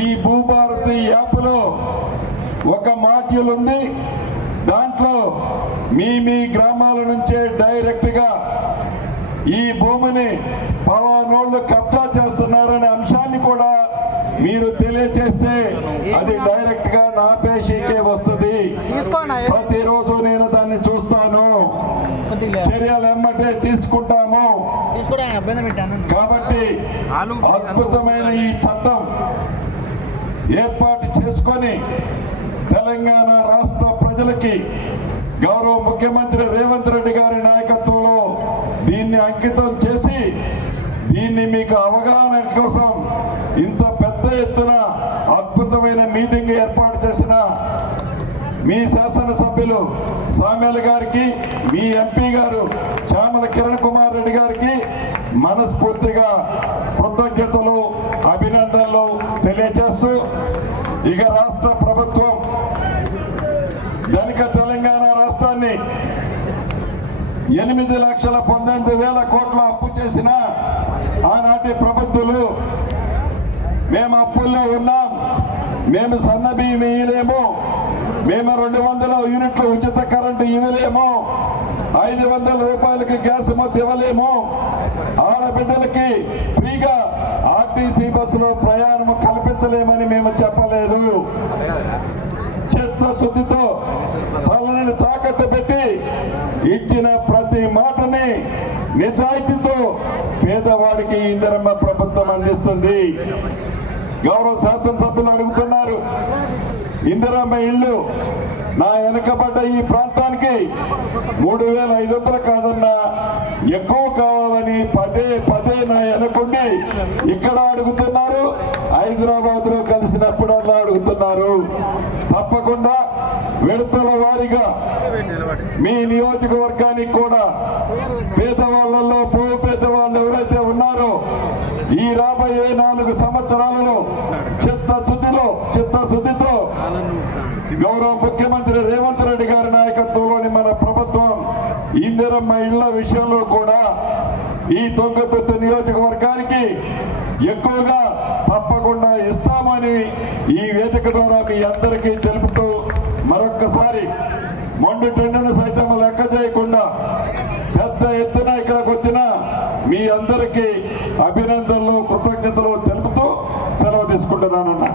ఈ భూభారతి యాప్లో ఒక మాడ్యూల్ ఉంది దాంట్లో మీ మీ గ్రామాల నుంచే డైరెక్ట్గా ఈ భూమిని పలానోళ్ళు కబ్జా చేస్తున్నారనే అంశాన్ని కూడా మీరు తెలియజేస్తే అది డైరెక్ట్గా నా పేషీకే వస్తుంది. ప్రతిరోజు నేను దాన్ని చూస్తాను. చర్యలు ఎమ్మటే తీసుకుంటాము. కాబట్టి అద్భుతమైన ఈ చట్టం ఏర్పాటు చేసుకొని తెలంగాణ రాష్ట్ర ప్రజలకి గౌరవ ముఖ్యమంత్రి రేవంత్ రెడ్డి గారి నాయకత్వంలో దీన్ని అంకితం చేసి దీన్ని మీకు అవగాహన కోసం ఇంత పెద్ద ఎత్తున అద్భుతమైన మీటింగ్ ఏర్పాటు చేసిన మీ శాసనసభ్యులు సామ్యాల గారికి మీ ఎంపీ గారు చామల కిరణ్ కుమార్ రెడ్డి గారికి మనస్ఫూర్తిగా కృతజ్ఞతలు అభినందనలు తెలియజేస్తూ ఇక రాష్ట్ర ప్రభుత్వం వెనుక తెలంగాణ రాష్ట్రాన్ని ఎనిమిది లక్షల పంతొమ్మిది వేల కోట్ల అప్పు చేసిన ఆనాటి ప్రభుత్వలు మేము అప్పుల్లో ఉన్నాం మేము సన్న ఇయ్యలేము మేము రెండు వందల యూనిట్లు ఉచిత కరెంటు ఇవ్వలేము ఐదు వందల రూపాయలకి గ్యాస్ మొత్తం ఇవ్వలేము. ఆడబిడ్డలకి ఫ్రీగా ఆర్టీసీ బస్సులో ప్రయాణం కల్పించలేమని మేము చిత్తశుద్ధితో తలని తాకట్టు పెట్టి ఇచ్చిన ప్రతి మాటని నిజాయితీతో పేదవాడికి ఇందిరమ్మ ప్రభుత్వం అందిస్తుంది. గౌరవ శాసనసభ్యులు అడుగుతున్నారు ఇందిరమ్మ ఇల్లు నా వెనకబడ్డ ఈ ప్రాంతానికి మూడు వేల ఐదు వందలు కాదన్నా ఎక్కువ కావాలని పదే పదే నా వెనకుండి ఇక్కడ అడుగుతున్నారు. హైదరాబాద్లో కలిసినప్పుడల్లా అడుగుతున్నారు తప్పకుండా విడతల వారిగా మీ నియోజకవర్గానికి కూడా పేదవాళ్ళలో పో పేదవాళ్ళు ఎవరైతే ఉన్నారో ఈ రాబోయే నాలుగు సంవత్సరాలలో చిత్తశుద్ధిలో చిత్తశుద్ధితో గౌరవ ముఖ్యమంత్రి రేవంత్ రెడ్డి గారి నాయకత్వంలోని మన ప్రభుత్వం ఇందిరమ్మ ఇళ్ళ విషయంలో కూడా ఈ తొంగతొత్తు నియోజకవర్గానికి ఎక్కువగా తప్పకుండా ఇస్తామని ఈ వేదిక ద్వారా మీ అందరికీ తెలుపుతూ మరొక్కసారి మొండి టెండను సైతం లెక్క చేయకుండా పెద్ద ఎత్తున ఇక్కడికి వచ్చిన మీ అందరికీ అభినందనలు కృతజ్ఞతలు తెలుపుతూ సెలవు తీసుకుంటున్నానన్నా